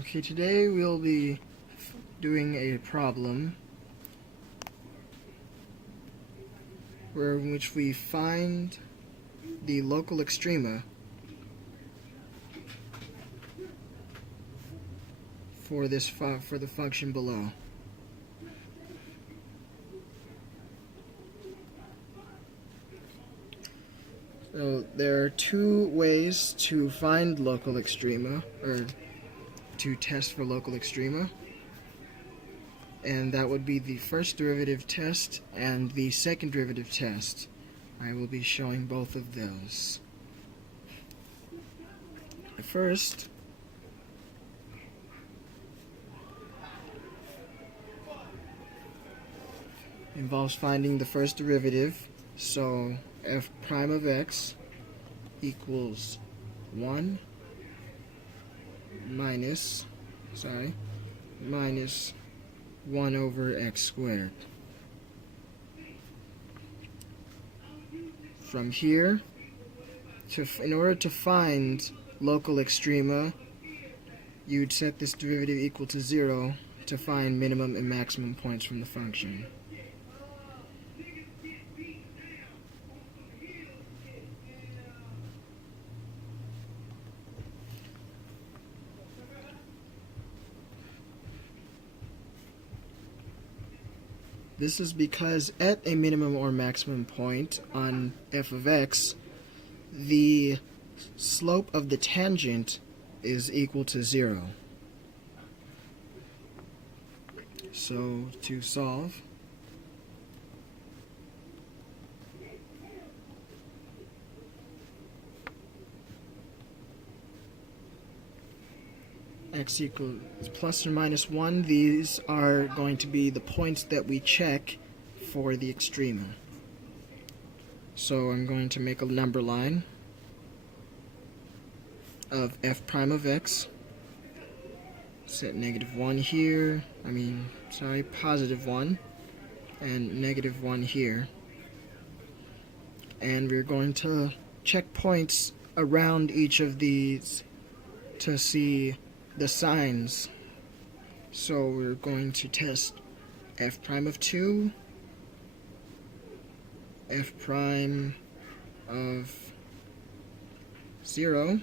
Okay, today we'll be doing a problem in which we find the local extrema for the function below. So there are two ways to find local extrema, or to test for local extrema, and that would be the first derivative test and the second derivative test. I will be showing both of those. The first involves finding the first derivative, so f prime of x equals 1 minus 1 over x squared. From here, in order to find local extrema, you'd set this derivative equal to 0 to find minimum and maximum points from the function. This is because at a minimum or maximum point on f of x, the slope of the tangent is equal to 0. So to solve, x equals plus or minus 1, these are going to be the points that we check for the extrema. So I'm going to make a number line of f prime of x, set -1 here, positive 1, and -1 here. And we're going to check points around each of these to see the signs. So we're going to test f prime of 2, f prime of 0,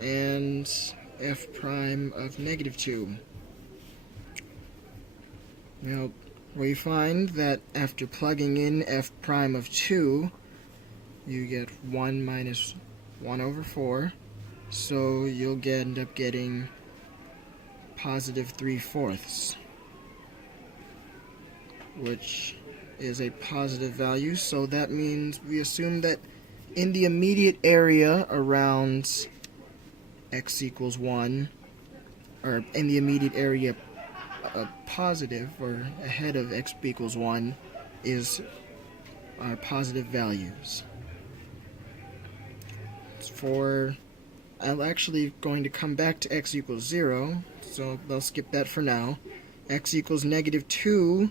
and f prime of -2. Now, we find that after plugging in f prime of 2, you get 1 minus 1 over 4. So you'll end up getting positive 3/4, which is a positive value. So that means we assume that in the immediate area around x equals 1, or in the immediate area positive, or ahead of x equals 1, is our positive values. I'm actually going to come back to x equals 0, so I'll skip that for now. X equals -2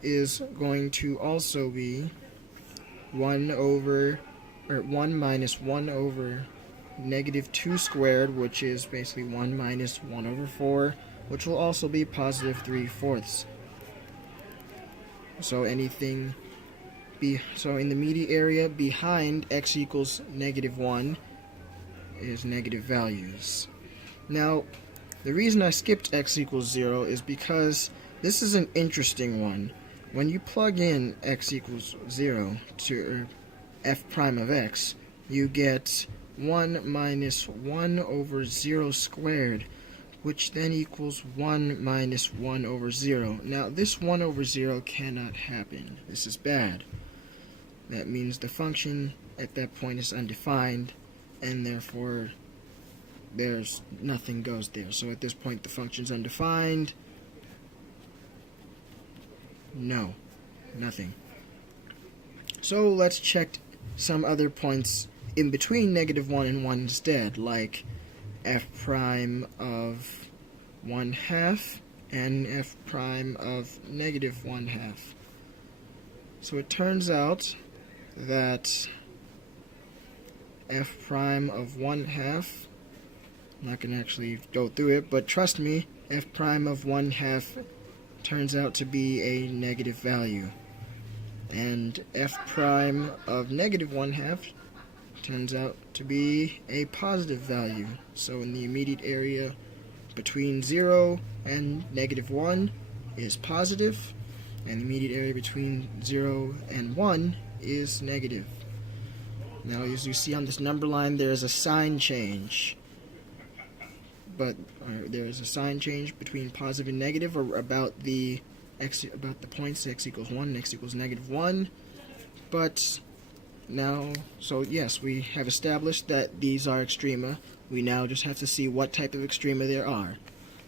is going to also be 1 minus 1 over -2 squared, which is basically 1 minus 1 over 4, which will also be positive 3/4. So in the immediate area behind x equals -1 is negative values. Now, the reason I skipped x equals 0 is because this is an interesting one. When you plug in x equals 0 to f prime of x, you get 1 minus 1 over 0 squared, which then equals 1 minus 1 over 0. Now, this 1 over 0 cannot happen. This is bad. That means the function at that point is undefined, and therefore there's nothing goes there. So at this point the function's undefined. No, nothing. So let's check some other points in between -1 and 1 instead, like f prime of 1/2 and f prime of -1/2. So it turns out that f prime of 1/2 I'm not going to actually go through it, but trust me, f prime of 1/2 turns out to be a negative value. And f prime of -1/2 turns out to be a positive value. So in the immediate area between 0 and -1 is positive, and the immediate area between 0 and 1 is negative. Now, as you see on this number line, there is a sign change. But there is a sign change between positive and negative, or about the points x equals 1 and x equals -1. But now, so yes, we have established that these are extrema. We now just have to see what type of extrema there are.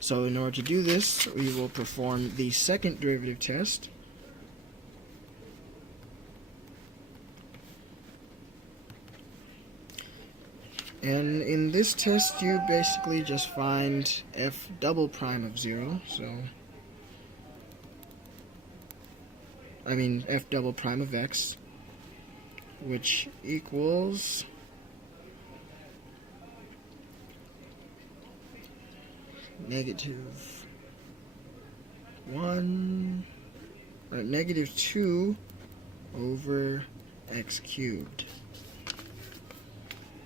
So in order to do this, we will perform the second derivative test. And in this test, you basically just find f double prime of 0. F double prime of x, which equals -2 over x cubed.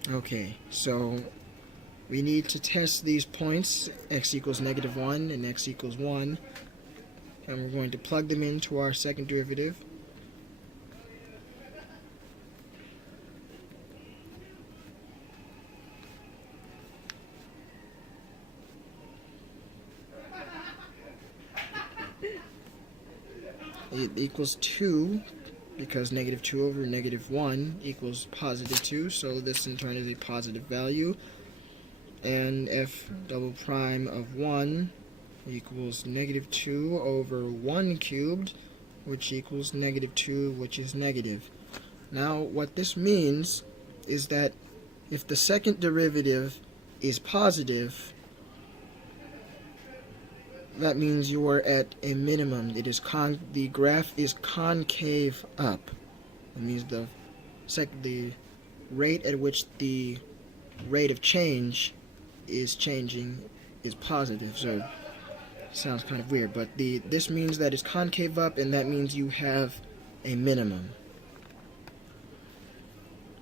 Okay, so we need to test these points, x equals -1 and x equals 1, and we're going to plug them into our second derivative. It equals 2, because -2 over -1 equals +2, so this in turn is a positive value. And f double prime of 1 equals -2 over 1 cubed, which equals -2, which is negative. Now, what this means is that if the second derivative is positive, that means you are at a minimum. The graph is concave up. That means the rate at which the rate of change is changing is positive. So it sounds kind of weird, but this means that it's concave up, and that means you have a minimum.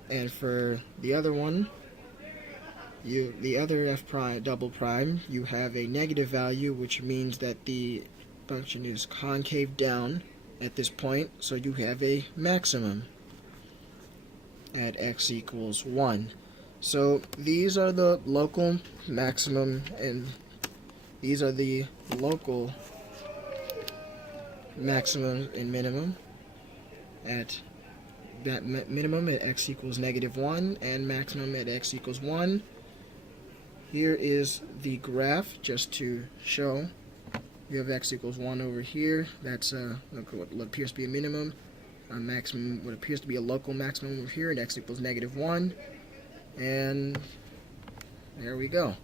And for the other one, the other f prime double prime, you have a negative value, which means that the function is concave down at this point, so you have a maximum at x equals 1. So these are the local maximum, and these are the local maximum and minimum at that minimum at x equals -1 and maximum at x equals 1. Here is the graph, just to show. You have x equals 1 over here. That's what appears to be a minimum. A maximum, what appears to be a local maximum over here, and x equals -1. And there we go.